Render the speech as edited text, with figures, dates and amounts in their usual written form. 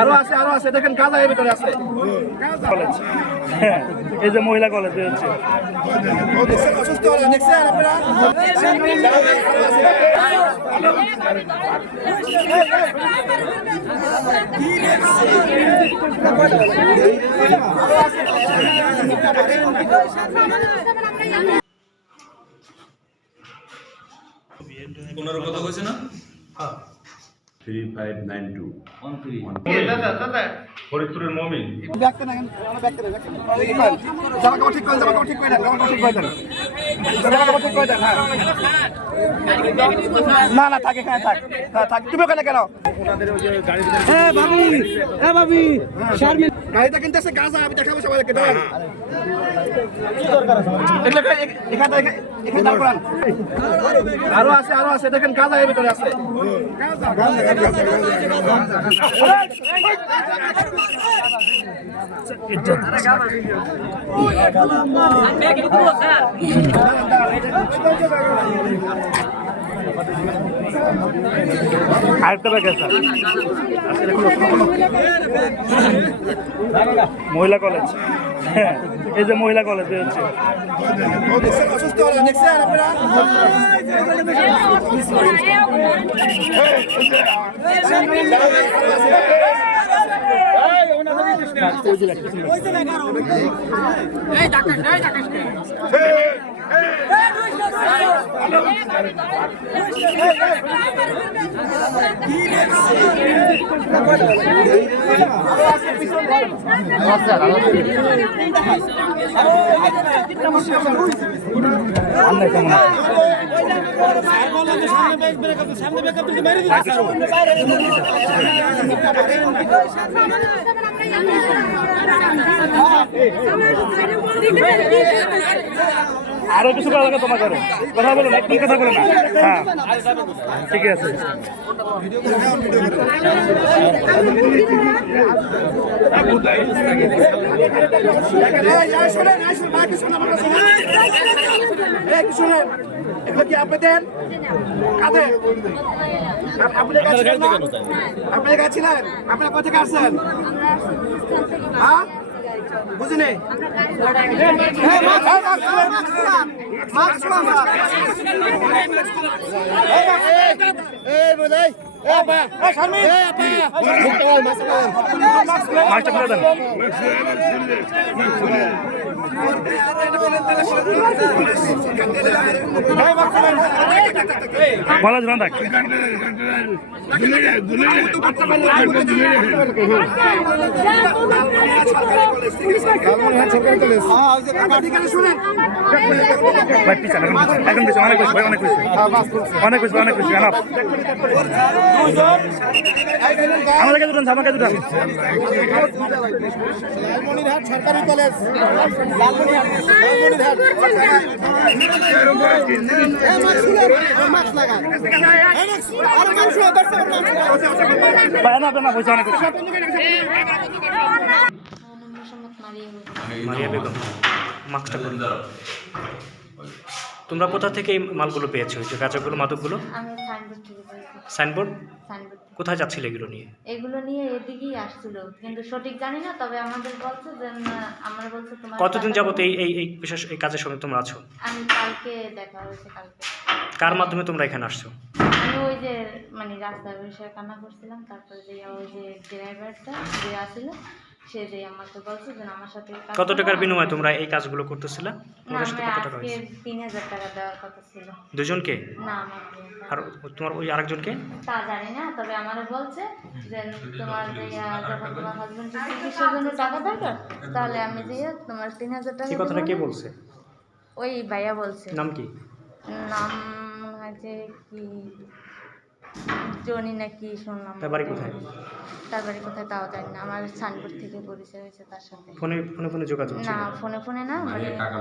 আরো আছে দেখেন কাজা এর ভিতরে আছে কলেজ। এই যে মহিলা কলেজ হচ্ছে পনেরো কথা হয়েছে না? 3592 ফরিদপুরের মমিন। না না থাকে হ্যাঁ থাক তুমি ওখানে কেন? হ্যাঁ ভাবি গাড়িটা কিনতেছে গাঁজা আমি দেখাবো সবাইকে। আরো আছে দেখেন কাজা এর ভিতরে আছে। আরেকটা ব্যাগ আছে মহিলা কলেজ। হ্যাঁ এই যে মহিলা কলেজ হচ্ছে আরো কিছু করা লাগে তোমার করো কথা বলো না একদম কথা বলো না। হ্যাঁ ঠিক আছে কি আপনি দেন আপনি গেছিলেন আপনার কোথেকে আসছেন? হ্যাঁ বুঝিনি বলা যাবে না অনেক কিছু আমাদেরকে দুটান আমাকে দুটান লালমনিরহাট সরকারি কলেজ মারিয়া বেগম মাস্কটা করে দাও। তোমরা কোথা থেকে এই মালগুলো পেয়েছো যে গাছগুলো মাদকগুলো? আমি সাইনবোর্ড থেকে পেয়েছি। সাইনবোর্ড সাইনবোর্ড কোথায় যাচ্ছিল এগুলো নিয়ে? এগুলো নিয়ে এদিকেই আসছিল কিন্তু সঠিক জানি না, তবে আমাদের বলছে যে আমরা বলছে তোমার কতদিন যাবত এই বিশেষ এই কাজের সঙ্গে তোমরা আছো? আমি কালকে দেখা হয়েছে কালকে। কার মাধ্যমে তোমরা এখানে আসছো? আমি ওই যে মানে রাস্তায় বসে কান্না করছিলাম, তারপরে যে ওই যে ড্রাইভারটা যে আসছিল সে যে আমাকে বলছে যে আমার সাথে কত টাকার বিনিময়ে তোমরা এই কাজগুলো করতেছিলে? তোমাদের সাথে কত টাকা আজকে হয়েছে? 3000 টাকা দেওয়ার কথা ছিল। দুজনকে? না আমাকে। আর তোমার ওই আরেকজনকে? তা জানি না, তবে আমারে বলছে যে তোমার যখন তোমার হাজবেন্ড চিকিৎসার জন্য টাকা দরকার তাহলে আমি দিয়ে তোমার 3000 টাকা। এই কথাটা কে বলছে? ওই ভাইয়া বলছে। নাম কি? নাম আছে কি জনি নাকি শুনলাম। তার বাড়ি কোথায়? তার বাড়ি কোথায় তাও জানি না, আমার সানপুর থেকে পরিচয় হয়েছে তার সাথে। ফোনে যোগাযোগ ছিল? না ফোনে না মানে টাকা